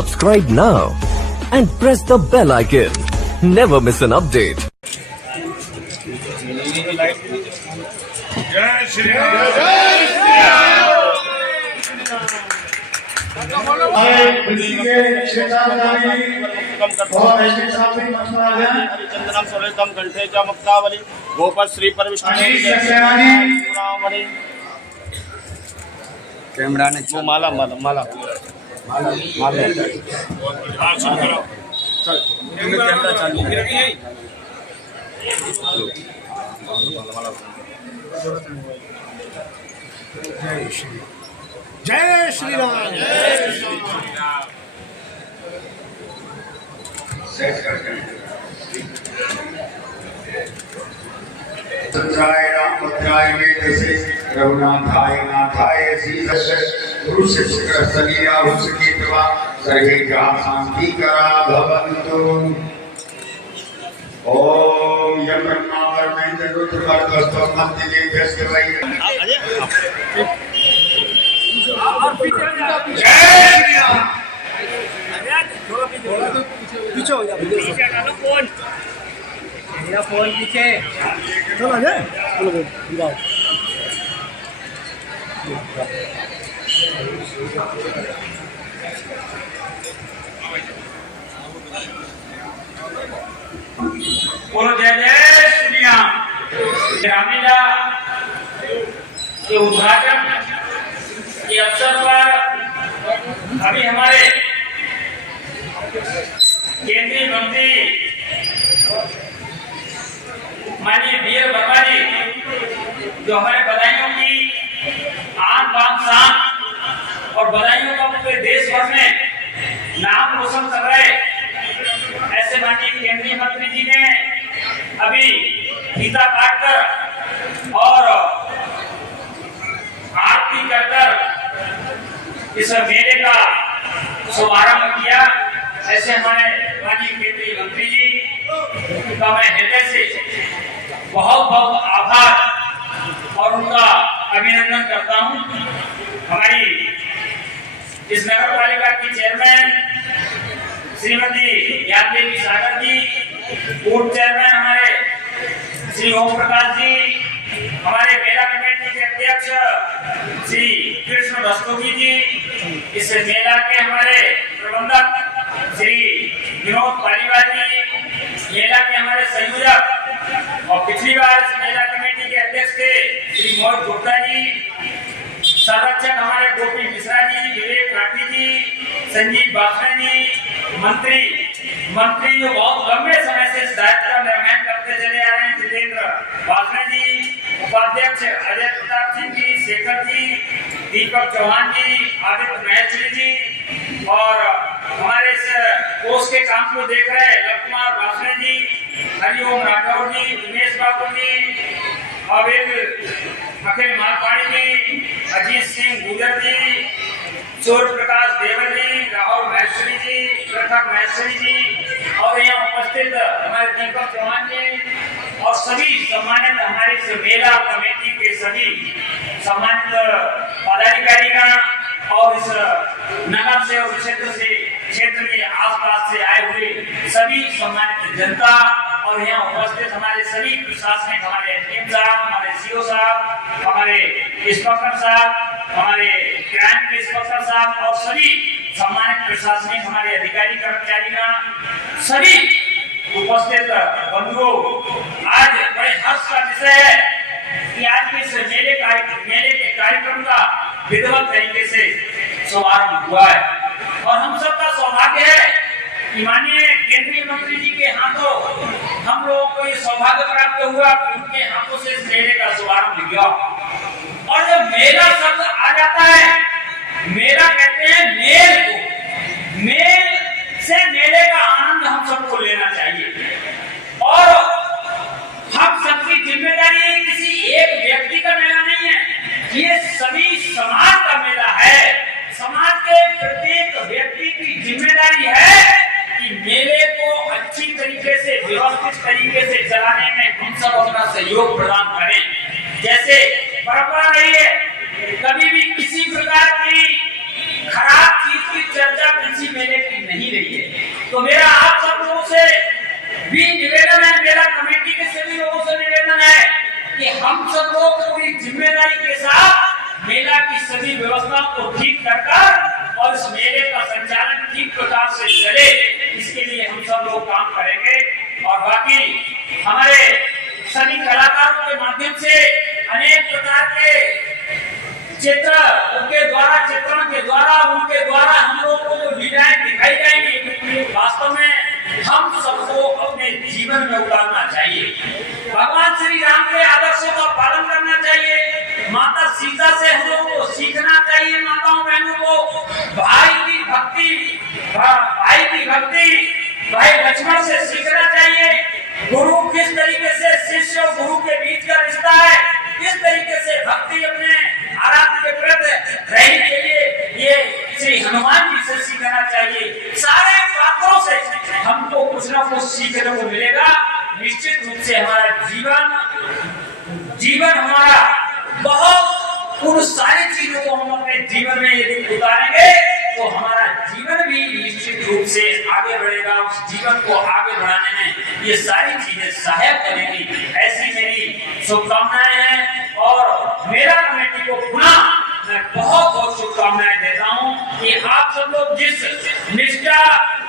Subscribe now and press the bell icon. Never miss an update. जय श्री राम। जय श्री राम। कंठे च मुक्तावली गोपाल श्री परमेश्वरी कैमरा ने वो माला माला माला माला माला चल कैमरा चालू जय श्री राम। चंद्राय रामभद्राय वेदसे रघुनाथाय नाथाय सीतस्य गुरु से शुक्र शनि राहु की कृपा सर्वे ग्रह शांति करा भवन्तु। ओम यम ब्रह्मा परमेंद्र रुद्र वर्गस्तो मध्य देवस्य वै जय श्री राम। पीछे हो जा, पीछे डालो फोन, मेरा फोन पीछे चलो ना, चलो जाओ। बोलो जय जय श्री राम। रामलीला के उद्घाटन के अवसर पर अभी हमारे केंद्रीय मंत्री माननीय वीर वर्मा जी जो हमारे बधाइयों की आन बान शान और बधाइयों का पूरे देश भर में नाम रोशन कर रहे ऐसे माननीय केंद्रीय मंत्री जी ने अभी फीता काटकर और आरती कर इस मेले का शुभारंभ किया। ऐसे हमारे माननीय केंद्रीय मंत्री जी का मैं हृदय से बहुत बहुत आभार और उनका अभिनंदन करता हूं। हमारी इस नगर पालिका की चेयरमैन श्रीमती याददेवी सागर जी, बोर्ड चेयरमैन हमारे श्री ओम प्रकाश जी, हमारे मेला कमेटी के अध्यक्ष श्री कृष्ण रस्तोगी जी, इस मेला के हमारे प्रबंधक श्री विनोद पालीवाल जी, मेला के हमारे संयोजक और पिछली बार इस मेला कमेटी के अध्यक्ष थे श्री मोहित गुप्ता जी, संरक्षक हमारे गोपी मिश्रा जी, विवेक राठी जी, संजीव बासना जी, मंत्री जो बहुत लंबे समय से इस दायित्व का निर्वहन करते चले आ रहे हैं, जितेंद्र बासना जी, उपाध्यक्ष अजय प्रताप सिंह जी, शेखर जी, दीपक चौहान जी, आदित्य महेश्वरी जी और हमारे इस कोष के काम को देख रहे लक्ष्मण बासना जी, हरिओम राठौर जी, उमेश बाबू जी, अखिल मालपाड़ी जी, अजीत सिंह गुजर जी, सूर्य प्रकाश देवर जी, राहुल महेश्वरी जी, प्रखर महेश्वरी जी और यहाँ उपस्थित हमारे दीपक चौहान जी और सभी सम्मानित हमारे इस मेला कमेटी के सभी सम्मानित पदाधिकारीगण और इस नगर से और क्षेत्र के आसपास से आए हुए सभी सम्मानित जनता और यहाँ उपस्थित हमारे सभी प्रशासनिक, हमारे एसडीएम साहब, हमारे सीओ साहब, हमारे इंस्पेक्टर साहब, हमारे क्राइम के इंस्पेक्टर साहब और सभी सम्मानित प्रशासनिक हमारे अधिकारी कर्मचारीगण, सभी उपस्थित बंधुओं, आज बड़े हर्ष का विषय है कि आज के इस मेले के कार्यक्रम का विधिवत तरीके से शुभारंभ हुआ है और हम सबका सौभाग्य है कि माननीय केंद्रीय मंत्री जी के हाथों हम लोगों को ये सौभाग्य प्राप्त हुआ कि उनके हाथों से इस मेले का शुभारंभ किया। और जब मेला शब्द आ जाता है, मेला कहते हैं मेल को, मेल से मेले का आनंद हम सबको लेना चाहिए और हम सबकी जिम्मेदारी किसी एक व्यक्ति का मेला नहीं है, ये सभी समाज का मेला है। समाज के प्रत्येक व्यक्ति की जिम्मेदारी है कि मेले को अच्छी तरीके से, व्यवस्थित तरीके से चलाने में हम सब अपना सहयोग प्रदान करें। जैसे परंपरा रही है, कभी भी किसी प्रकार की खराब चीज की चर्चा किसी मेले की नहीं रही है। तो मेरा आप सब लोगों से भी निवेदन है, मेरा कमेटी के सभी लोगों से निवेदन है कि हम सब लोग पूरी जिम्मेदारी के साथ मेला की सभी व्यवस्थाओं को ठीक कर और इस मेले का संचालन ठीक प्रकार से चले, इसके लिए हम सब लोग काम करेंगे। और बाकी हमारे सभी कलाकारों के माध्यम से अनेक प्रकार के चित्रण के द्वारा उनके द्वारा हम लोगों को जो डिजाइन दिखाई जाएंगे, वास्तव में हम सबको अपने जीवन में उतारना चाहिए। भगवान श्री राम के आदर्शों का पालन करना चाहिए। माता सीता से हम लोगों को सीखना चाहिए। माताओं बहनों को भाई की भक्ति भाई लक्ष्मण से सीखना चाहिए। गुरु किस तरीके से शिष्य और गुरु के बीच का रिश्ता है, किस तरीके से भक्ति अपने आराध्य के प्रति रहनी चाहिए, ये श्री हनुमान जी से सीखना चाहिए। सारे पात्रों से हमको कुछ ना कुछ सीखने को मिलेगा। निश्चित रूप से हमारा जीवन हमारा बहुत उन सारी चीजों को हम अपने जीवन में यदि उतारेंगे तो हमारा जीवन भी निश्चित रूप से आगे बढ़ेगा। उस जीवन को आगे बढ़ाने में ये सारी चीजें सहायक करेंगी, ऐसी मेरी शुभकामनाएं हैं। और मेरा कमेटी को पुनः मैं बहुत बहुत शुभकामनाएं देता हूँ कि आप सब लोग जिस निष्ठा,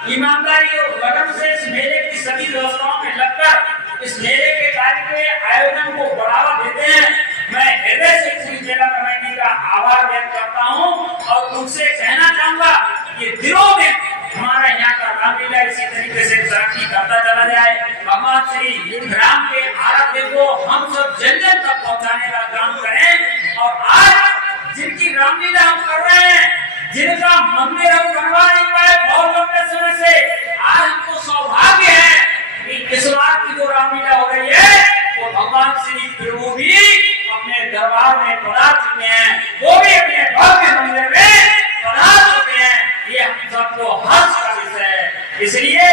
ईमानदारी और लगन से इस मेले की सभी व्यवस्थाओं में लगकर इस मेले के कार्य के आयोजन को बढ़ावा देते हैं, मैं हृदय से पूरी मेला कमेटी का आभार व्यक्त करता हूँ। और उनसे कहना चाहूंगा कि दिनों दिन हमारा यहाँ का रामलीला इसी तरीके से तरक्की करता चला जाए। भगवान श्री राम के आराध्य को हम सब जन जन तक पहुँचाने का काम करें। और आज जिनकी रामलीला हम कर रहे हैं, जिनका मंदिर हम बनवा नहीं पाए बहुत लंबे समय से, आज हमको सौभाग्य है कि इस बार की जो रामलीला हो रही है वो भगवान श्री प्रभु भी अपने दरबार में पधार चुके हैं, वो भी अपने भव्य मंदिर में पधार चुके हैं। ये हम सबको हर्ष का विषय है। इसलिए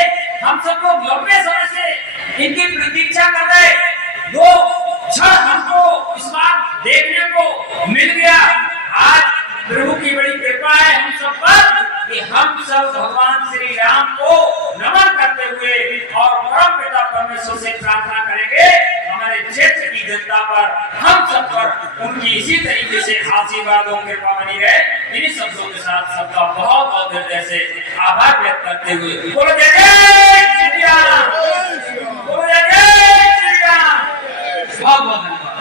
हम सब लोग लंबे समय से इनकी प्रतीक्षा कर रहे, दो क्षण हमको इस बार देखने को मिल गया। आज प्रभु की बड़ी कृपा है हम सब पर कि हम सब भगवान श्री राम को नमन करते हुए और परम पिता परमेश्वर से प्रार्थना करेंगे हमारे क्षेत्र की जनता पर, हम सब पर उनकी इसी तरीके से आशीर्वादों की कृपा बनी रहे। इन्हीं शब्दों के साथ सबका बहुत बहुत हृदय से आभार व्यक्त करते हुए बोलो जय जय श्री राम, बोलो जय जय श्री राम। बहुत बहुत धन्यवाद।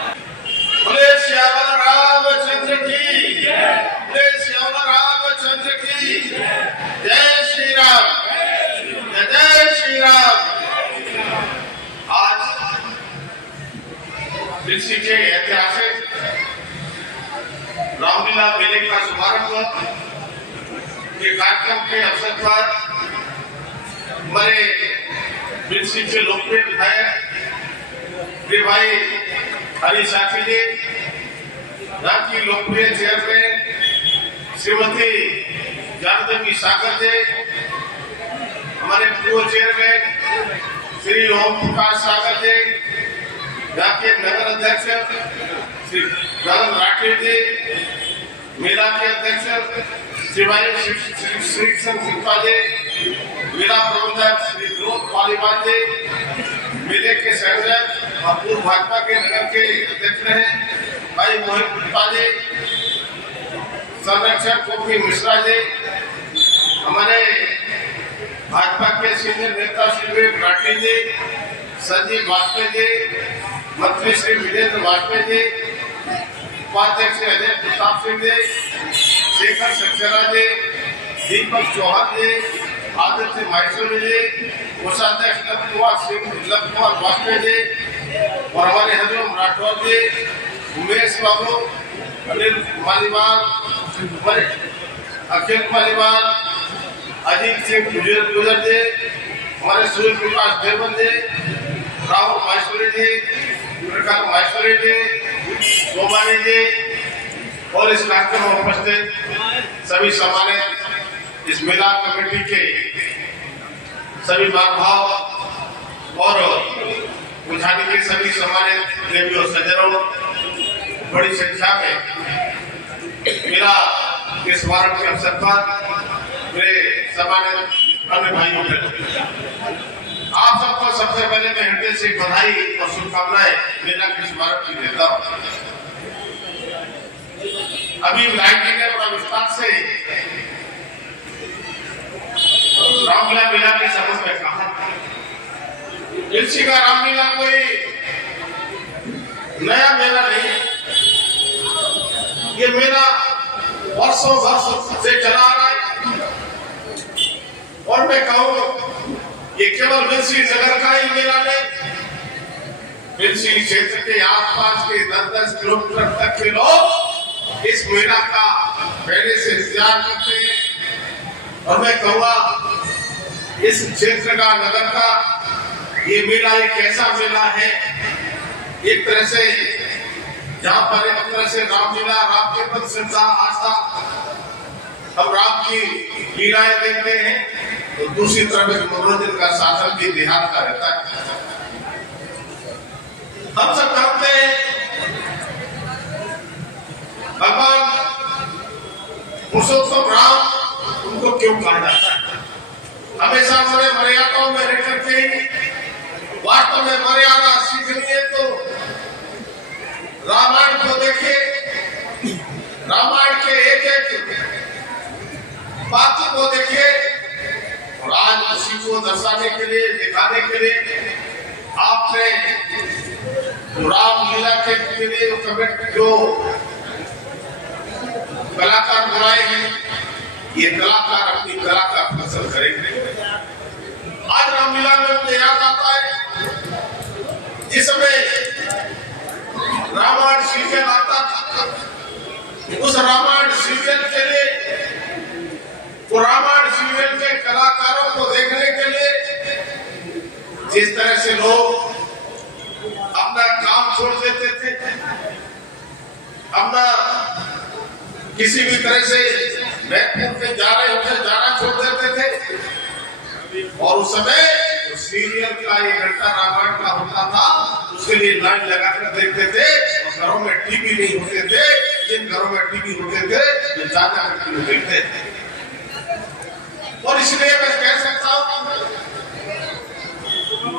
बोले श्यामल रामचंद्र की जय, बोले श्यामल रामचंद्र की जय श्री राम, जय श्री राम। आज ऋषि के ऐतिहासिक रामलीला मेले का शुभारंभ के कार्यक्रम के अवसर पर हमारे ऋषि के लोकप्रिय विधायक भाई हरी साथी जी, राज्य की लोकप्रिय चेयरमैन श्रीमती जानदेवी सागर जी, हमारे पूर्व चेयरमैन श्री ओम प्रकाश सागर जी, यहाँ के नगर अध्यक्ष श्री गगन राठौर जी, मेला के अध्यक्ष श्री गुप्ता जी, मेला प्रबंधक श्री विनोद पालीवाल जी, मेले के संयोजक और पूर्व भाजपा के नगर के अध्यक्ष रहे भाई मोहित गुप्ता जी, संरक्षक गोपी मिश्रा जी, हमारे भाजपा के सीनियर नेता श्री विवेक राठी जी, संजीव वाजपेयी जी, मंत्री श्री वीरेंद्र वाजपेयी जी, उपाध्यक्ष अजय प्रताप सिंह जी, शेखर सक्सेना जी, दीपक चौहान जी, आदित्य माहेश्वरी जी, कोषाध्यक्ष लव कुमार वाजपेयी जी और हमारे हरिओम राठौर जी, उमेश बाबू, अनिल मालीवाल, अखिल मालीवाल, अजीत सिंह गुजर जी, हमारे सूर्य प्रकाश देवन जी, राहुल माहेश्वरी जी, प्रकाश माहेश्वरी जी, गोमानी जी और इस कार्यक्रम में उपस्थित सभी सम्मानित इस मेला कमेटी के सभी महानुभाव और बुझाने के सभी सम्मानित देवी और सज्जनों, बड़ी संख्या में मेला के शुभारंभ के अवसर पर मेरे सम्मानित अन्य भाइयों बहनों, आप सबको सबसे पहले मैं हृदय से बधाई और शुभकामनाएं मेला के स्मारक की देता हूँ। अभी विधायक जी ने बड़ा विस्तार से रामलीला मेला के संबंध में कहा। इसी का रामलीला कोई नया मेला नहीं, ये मेला वर्षों वर्षों से चला आ रहा है। और मैं कहूँ ये केवल बिलसी नगर का ही मेला नहीं, बिलसी क्षेत्र के आसपास के 10-10 किलोमीटर तक के लोग इस मेला का पहले से इंतजार करते हैं। और मैं कहूँगा इस क्षेत्र का, नगर का ये मेला एक ऐसा मेला है, एक तरह से जहाँ पर एक तरह से रामलीला, राम के प्रति श्रद्धा, आस्था, हम राम की लीलाएं देखते हैं, तो दूसरी तरफ एक मनोरंजन का साधन भी देहात का रहता है। हम सब जानते हैं भगवान पुरुषोत्तम राम उनको क्यों कहा जाता है। हमेशा हमें मर्यादाओं में रह करके वास्तव में मर्यादा सीखनी है तो रामायण को देखे, रामायण के एक एक पात्र को देखे और आज उसी को दर्शाने के लिए, दिखाने के लिए आपने रामलीला के लिए कमेटी जो कलाकार बुलाए हैं, ये कलाकार अपनी कला का प्रदर्शन करेंगे। आज रामलीला में मुझे याद आता है जिस समय रामायण सीरियल आता था, उस रामायण सीरियल के लिए, वो रामायण सीरियल के कलाकारों को देखने के लिए जिस तरह से लोग अपना काम छोड़ देते थे, अपना किसी भी तरह से महत्वपूर्ण में जा रहे होते जाना छोड़ देते थे। और उस समय सीरियल का 1 घंटा रामायण का होता था, उसके लिए लाइन लगाकर देखते थे। घरों में टीवी नहीं होते थे, जिन घरों में टीवी होते थे वे ज्यादा टीवी देखते थे। और इसलिए मैं कह सकता हूँ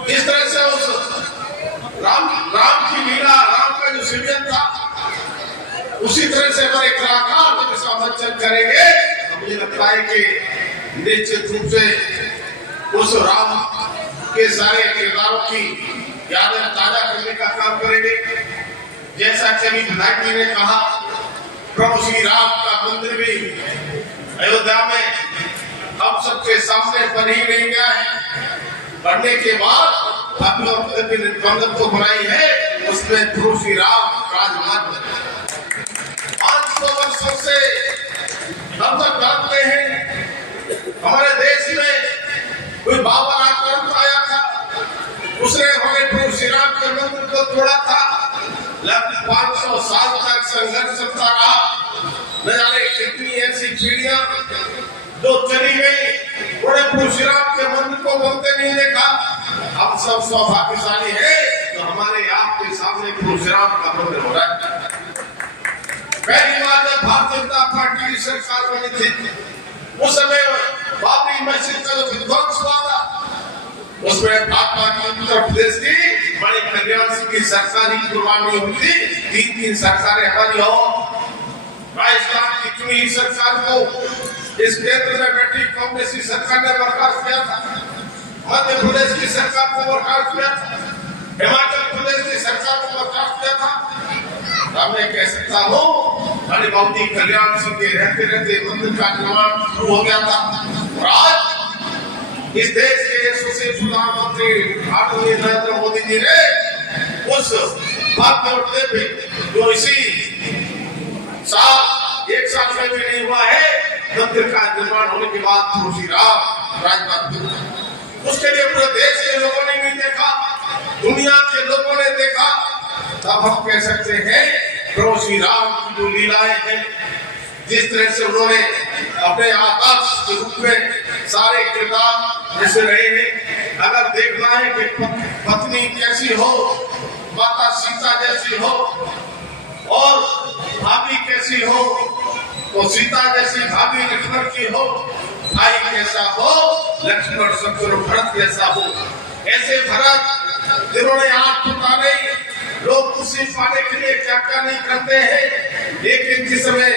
इस तरह से उस राम की लीला, राम का जो सीरियल था, उसी तरह से हमारे कलाकार जब इसका मंचन करेंगे तो मुझे लगता है कि निश्चित रूप से उस राम के सारे किरदारों की यादें ताजा करने का काम करेंगे। जैसा कि अभी विधायक जी ने कहा, प्रभु श्री राम का मंदिर भी अयोध्या में हम सबके सामने बन ही नहीं गया है। बनने के बाद मंदिर को बनाई है, उसमें प्रभु श्री राम राजमार्ग 500 वर्षों से हम सब जानते हैं हमारे देश में कोई बाबर आक्रांत आया था, उसने हमारे प्रभु श्री राम के मंदिर को तोड़ा था। लगभग 500 साल तक संघर्ष चलता रहा। न जाने कितनी ऐसी पीढ़ियां जो चली गई, बड़े प्रभु श्री राम के मंदिर को बनते नहीं देखा। हम सब सौभाग्यशाली है तो हमारे आपके सामने प्रभु श्री राम का मंदिर हो रहा है। पहली बार जब भारतीय जनता पार्टी की सरकार बनी थी, उस समय बाबरी मस्जिद का जो विध्वंस हुआ था, उसमें भाजपा की उत्तर प्रदेश की बड़ी कल्याण सिंह की सरकार ही कुर्बानी हुई थी। 3 सरकारें हमारी हो, राजस्थान की चुनी सरकार को इस केंद्र में बैठी कांग्रेस की सरकार ने बर्खास्त किया था, मध्य प्रदेश की सरकार को बर्खास्त किया था, हिमाचल प्रदेश की सरकार को बर्खास्त किया था। मैं कह सकता हूँ बड़ी बाबू कल्याण सिंह के रहते रहते मंदिर का निर्माण शुरू हो गया था। और आज इस देश के यशस्वी प्रधानमंत्री आदरणीय नरेंद्र मोदी जी ने उस भव्य उठने पे जो इसी साल 1 साल में भी नहीं हुआ है, मंदिर का निर्माण होने के बाद तुलसी राम राजमार्ग, उसके लिए पूरे देश के लोगों ने भी देखा, दुनिया के लोगों ने देखा। तब हम कह सकते हैं प्रभु श्री राम की जो लीलाएं हैं, जिस तरह से उन्होंने अपने आदर्श के रूप में सारे किरदार जैसे रहे हैं। अगर देखना है कि पत्नी कैसी हो, माता सीता जैसी हो और भाभी कैसी हो, तो सीता जैसी भाभी लक्ष्मण की हो, भाई कैसा हो लक्ष्मण शत्रु भरत जैसा हो। ऐसे भरत जिन्होंने आंख टूटा नहीं, लोग खुशी पाने के लिए क्या क्या नहीं करते हैं। लेकिन जिस समय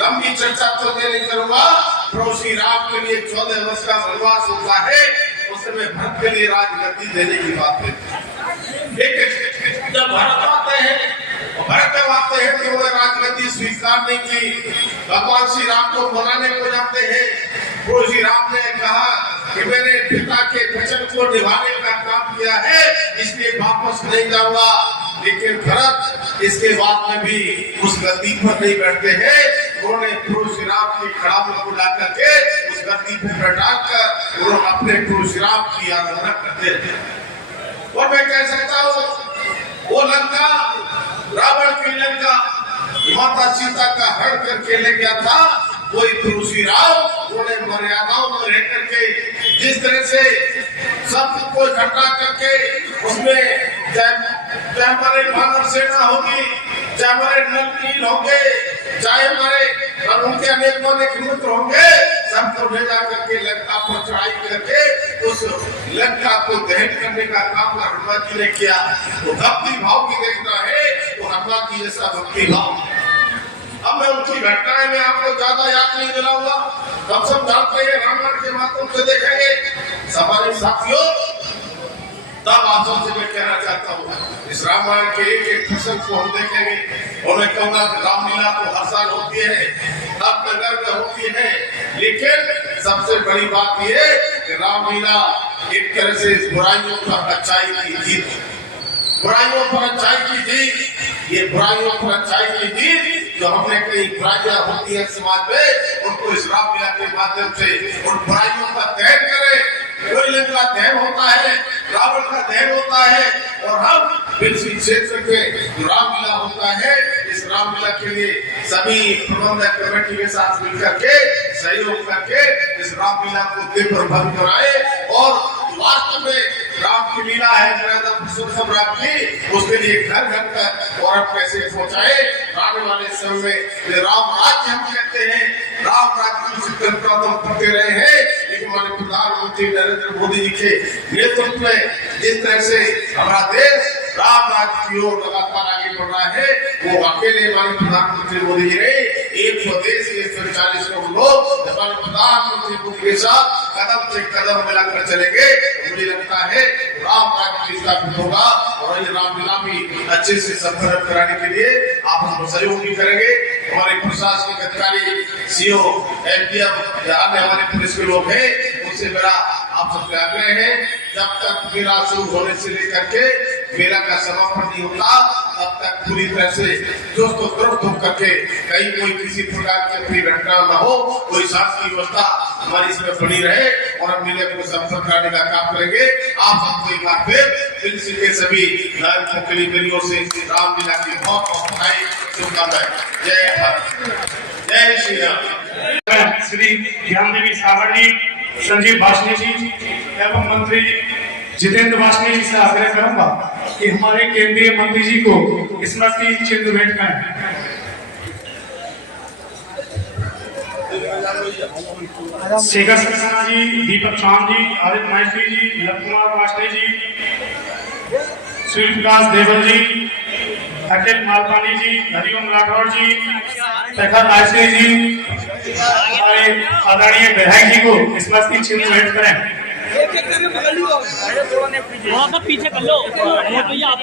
लंबी चर्चा तो मैं नहीं करूंगा, प्रभु श्री राम के लिए 14 वर्ष का वनवास होता है, उस समय भरत के लिए राजगद्दी देने की बात है। लेकिन जब भरत आते हैं, भरत जब आते हैं तो उन्होंने राजगद्दी स्वीकार नहीं की। भगवान श्री राम को मनाने को जाते हैं। प्रभु श्री राम ने कहा कि मैंने पिता के वचन को निभाने का काम किया है, इसलिए वापस नहीं जाऊंगा। लेकिन भरत इसके बाद में भी उस गद्दी पर नहीं बैठते हैं। उन्होंने प्रभु श्री राम की खड़ावत को ला करके उस गद्दी पर बैठाकर उन्होंने अपने प्रभु श्री राम की आराधना करते हैं। और मैं कह सकता हूँ, वो लंका, रावण की लंका माता सीता का हरण करके ले गया था, कोई प्रभु श्री राम उन्होंने मर्यादाओं में रह करके जिस तरह से सब को इकट्ठा करके उसमें चाहे हमारे मानव सेना होगी, चाहे हमारे नलनील होंगे, चाहे हमारे उनके अनेक मित्र होंगे, सबको ले जा करके लंका पर चढ़ाई करके उस लंका को दहन करने का काम हनुमान जी ने किया। वो भक्ति भाव की देखना है, वो हनुमान जी जैसा भक्ति भाव। अब मैं उनकी घटनाएं में आपको ज्यादा याद नहीं दिलाऊंगा, कम सब जानते हैं, रामायण के माध्यम से देखेंगे। हमारे साथियों, तब आप सबसे मैं कहना चाहता हूँ, इस रामायण के एक एक प्रसंग को हम देखेंगे और मैं कहूँगा रामलीला को हर साल होती है, हर नगर में होती है। लेकिन सबसे बड़ी बात यह कि रामलीला एक तरह से बुराइयों पर अच्छाई की जीत, बुराइयों पर अच्छाई की जीत, ये बुराइयों पर अच्छाई की जीत जो हमने कई बुराइयां होती है समाज में, उनको इस रामलीला के माध्यम से उन बुराइयों का दहन करें। कोई लंका दहन होता है, रावण का दहन होता है, और हम बिल्सी क्षेत्र में जो रामलीला होता है, इस रामलीला के लिए सभी प्रबंधक कमेटी के साथ मिलकर के सहयोग करके इस रामलीला को दिव्य और भव्य बनाए और वास्तव में राम की लीला है पुरुषोत्तम राम की, उसके लिए घर घर तक और कैसे पहुंचाए। आने वाले समय में राम राज्य हम कहते हैं, राम राज्य की कल्पना तो करते रहे हैं, लेकिन हमारे प्रधानमंत्री नरेंद्र मोदी जी के नेतृत्व में जिस तरह से हमारा देश राम राज्य की ओर लगातार आगे बढ़ रहा है, वो अकेले हमारे प्रधानमंत्री मोदी जी ने 100 देश 140 करोड़ लोग हमारे प्रधानमंत्री मोदी के साथ कदम से कदम मिलाकर चलेंगे। मुझे लगता है राम राज्य स्थापित होगा और ये रामलीला भी अच्छे से संपन्न कराने के लिए आप हमको सहयोग भी करेंगे। हमारे प्रशासनिक अधिकारी, सीओ, एमडीएम या अन्य हमारे पुलिस के लोग हैं, उनसे मेरा आप सबसे आग्रह है, जब तक मेला शुरू होने से लेकर के मेला का समापन नहीं होता, तब तक पूरी तरह से जोश को दुरुस्त करके कहीं कोई किसी प्रकार की कोई घटना न हो, कोई शांति व्यवस्था हमारी इसमें बनी रहे और हम मेले को संपन्न कराने का काम करेंगे। आप सबको एक बार फिर दिल के सभी नागरिकों के लिए मेरी ओर से रामलीला की बहुत बहुत बधाई, शुभकामनाएं। जय भारत, जय श्री राम। श्री ज्ञान देवी सागर जी, संजीव वासनी जी एवं मंत्री जितेंद्र वासनी जी से आग्रह करूंगा कि हमारे केंद्रीय मंत्री जी को स्मृति चिन्ह भेंट करें। शेखर सक्सेना जी, दीपक चौहान जी, आदित्य माहेश्वरी जी, लव कुमार वासनी जी, सूर्य प्रकाश देवल जी, अखिल मालपानी जी, हरिओम राठौर जी, शेखर नायसी जी, हमारे आदरणीय विधायक जी को स्मृति चिन्ह भेंट करें। वहाँ पर पीछे कर लो, भैया आप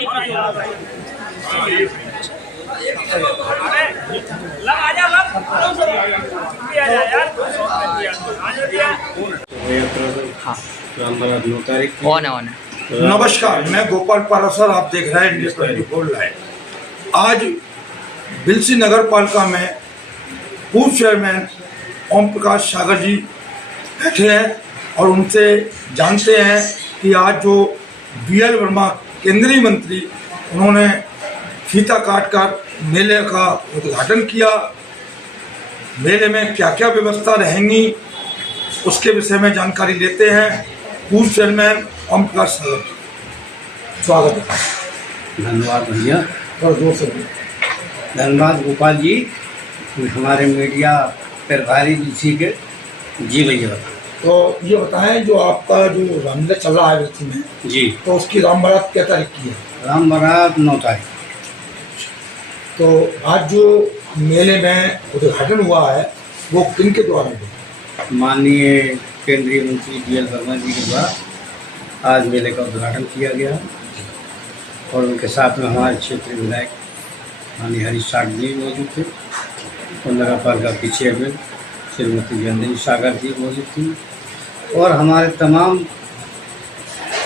नमस्कार, मैं गोपाल पारासर, आप देख रहे हैं इंडिया 24 लाइव। आज बिलसी नगर पालिका में पूर्व चेयरमैन ओम प्रकाश सागर जी बैठे हैं और उनसे जानते हैं कि आज जो BL वर्मा केंद्रीय मंत्री, उन्होंने फीता काटकर मेले का उद्घाटन किया। मेले में क्या क्या व्यवस्था रहेंगी उसके विषय में जानकारी लेते हैं। पूर्व चेयरमैन ओम प्रकाश सागर, स्वागत है। धन्यवाद भैया, और दो से धन्यवाद गोपाल जी, हमारे मीडिया प्रभारी जी के। जी भैया, तो ये बताएं, जो आपका जो रामलीला चल रहा है बिल्सी में, जी, तो उसकी राम बारात क्या तारीख की है? राम बारात 9 तारीख। तो आज जो मेले में उद्घाटन हुआ है वो किन के द्वारा हुआ? माननीय केंद्रीय मंत्री DL वर्मा जी के द्वारा आज मेले का उद्घाटन किया गया और उनके साथ में हमारे क्षेत्रीय विधायक माननीय हरीश सागर जी मौजूद थे और नगर पालिका की चेयरमैन श्रीमती ज्ञानदेवी सागर जी मौजूद थी और हमारे तमाम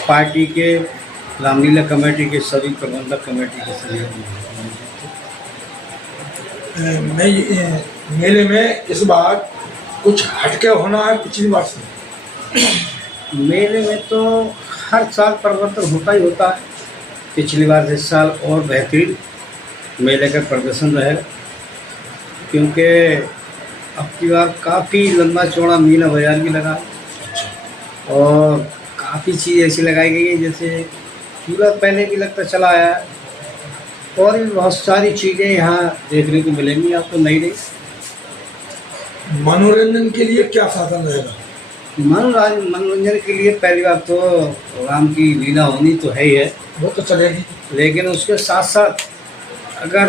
पार्टी के रामलीला कमेटी के सभी प्रबंधक कमेटी के सभी मौजूद थे। मेले में इस बार कुछ हटके होना है पिछली बार से? मेले में तो हर साल परिवर्तन होता ही होता है। पिछली बार से इस साल और बेहतरीन मेले का प्रदर्शन रहेगा, क्योंकि अब की बार काफ़ी लंबा चौड़ा मीना बाजार भी लगा और काफ़ी चीज़ ऐसी लगाई गई है जैसे चूल्हा पहले भी लगता चला आया है और भी बहुत सारी चीज़ें यहाँ देखने को मिलेंगी आपको नई नई। मनोरंजन के लिए क्या साधन रहेगा? मनोरंजन के लिए पहली बात तो राम की लीला होनी तो है ही है, वो तो चलेगी, लेकिन उसके साथ साथ अगर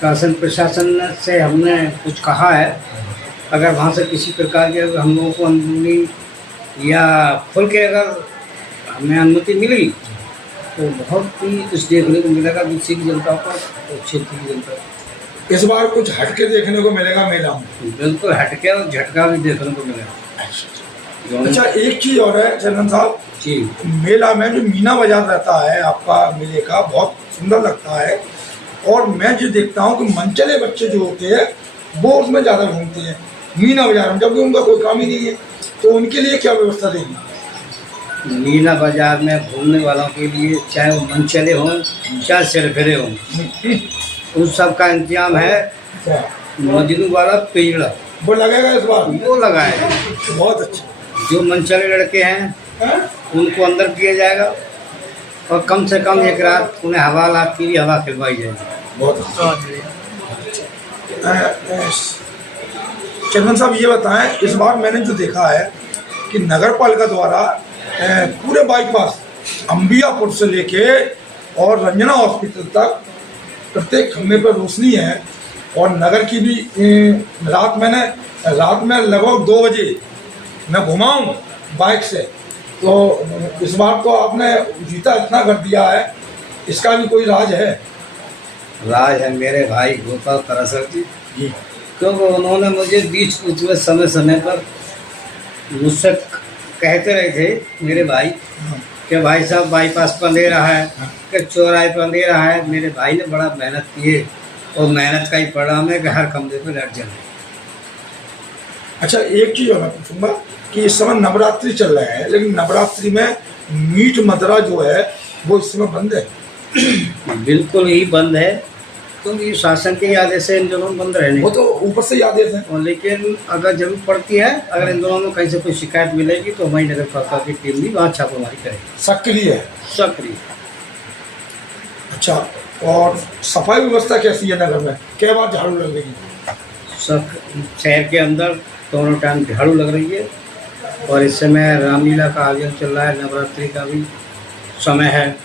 शासन प्रशासन से हमने कुछ कहा है, अगर वहाँ से किसी प्रकार के हम लोगों को अनुमति या खुल के अगर हमें अनुमति मिली तो बहुत ही कुछ देखने को मिलेगा बीसी की जनता को और क्षेत्र की जनता को। इस बार कुछ हटके देखने को मिलेगा मेला में? बिल्कुल हटके और झटका भी देखने को मिलेगा। अच्छा, एक चीज़ और है चंदन साहब जी, मेला में जो मीना बाजार रहता है आपका मेले का, बहुत सुंदर लगता है और मैं जो देखता हूँ कि मनचले बच्चे जो होते हैं वो उसमें ज़्यादा घूमते हैं मीना बाजार में, जबकि उनका कोई काम ही नहीं है, तो उनके लिए क्या व्यवस्था देगी? मीना बाजार में घूमने वालों के लिए चाहे वो मनचले हों चाहे सिरफिरे हों, उन सब का इंतजाम है। मजनू वाला पिंजड़ा वो लगेगा इस बार? वो लगाए। बहुत अच्छा। जो मनचले लड़के हैं उनको अंदर किया जाएगा और कम से कम एक रात उन्हें हवालात की भी हवा खिलवाई जाएगी। बहुत अच्छा। चंदन साहब ये बताएं, इस बार मैंने जो देखा है कि नगर पालिका द्वारा पूरे बाईपास अंबियापुर से लेके और रंजना हॉस्पिटल तक प्रत्येक खंभे पर रोशनी है और नगर की भी रात में लगभग 2 बजे मैं घुमाऊँ बाइक से, तो इस बार तो आपने जीता इतना कर दिया है, इसका भी कोई राज है? राज है मेरे भाई गोपाल परसर जी, क्योंकि उन्होंने मुझे बीच में समय समय पर मुझसे कहते रहे थे मेरे भाई कि भाई साहब बाईपास पर ले रहा है, कि चौराहे पर ले रहा है। मेरे भाई ने बड़ा मेहनत की है और मेहनत का ही परिणाम है कि हर कमरे पर लाइट जल रही। अच्छा, एक चीज़ और मैं पूछूंगा कि इस समय नवरात्रि चल रहे हैं, लेकिन नवरात्रि में मीट मदरा जो है वो इस समय बंद है? बिल्कुल ही बंद है, क्योंकि शासन के आदेश से इन दोनों बंद रहने। वो तो ऊपर से ही आदेश है, और लेकिन अगर जरूरत पड़ती है, अगर इन दोनों में कहीं से कोई शिकायत मिलेगी तो हमारी नगर पालिका की टीम भी वहाँ छापेमारी करेगी। सक्रिय है? सक्रिय। अच्छा, और सफाई व्यवस्था कैसी है नगर में? क्या बार झाड़ू लग रही है? शहर के अंदर दोनों टाइम झाड़ू लग रही है और इस समय रामलीला का आयोजन चल रहा है, नवरात्रि का भी समय है।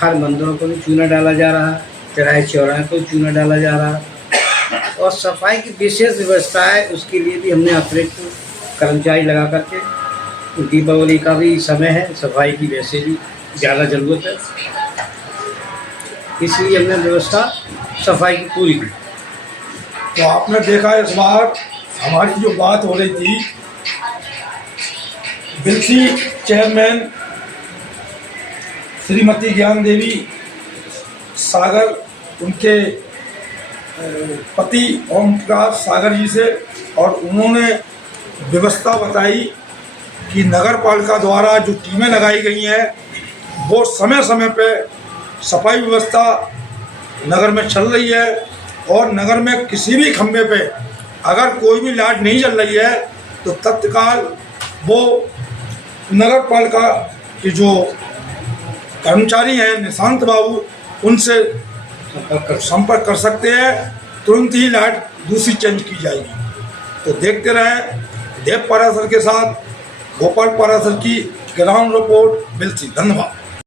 हर मंदिरों को भी चूना डाला जा रहा है, चौराहे चौराहे को चूना डाला जा रहा है और सफाई की विशेष व्यवस्था है, उसके लिए भी हमने अतिरिक्त कर्मचारी लगा करके। दीपावली का भी समय है, सफाई की वैसे भी ज़्यादा ज़रूरत है, इसलिए हमने व्यवस्था सफाई की पूरी की। तो आपने देखा इस बार हमारी जो बात हो रही थी, बिल्सी चेयरमैन श्रीमती ज्ञान देवी सागर, उनके पति ओम प्रकाश सागर जी से, और उन्होंने व्यवस्था बताई कि नगर पालिका द्वारा जो टीमें लगाई गई हैं वो समय समय पे सफाई व्यवस्था नगर में चल रही है और नगर में किसी भी खंभे पे अगर कोई भी लाइट नहीं जल रही है तो तत्काल वो नगर पालिका के जो कर्मचारी हैं निशांत बाबू, उनसे संपर्क कर सकते हैं, तुरंत ही लाइट दूसरी चेंज की जाएगी। तो देखते रहें देव पारासर के साथ गोपाल पारासर की ग्राउंड रिपोर्ट बिलसी। धन्यवाद।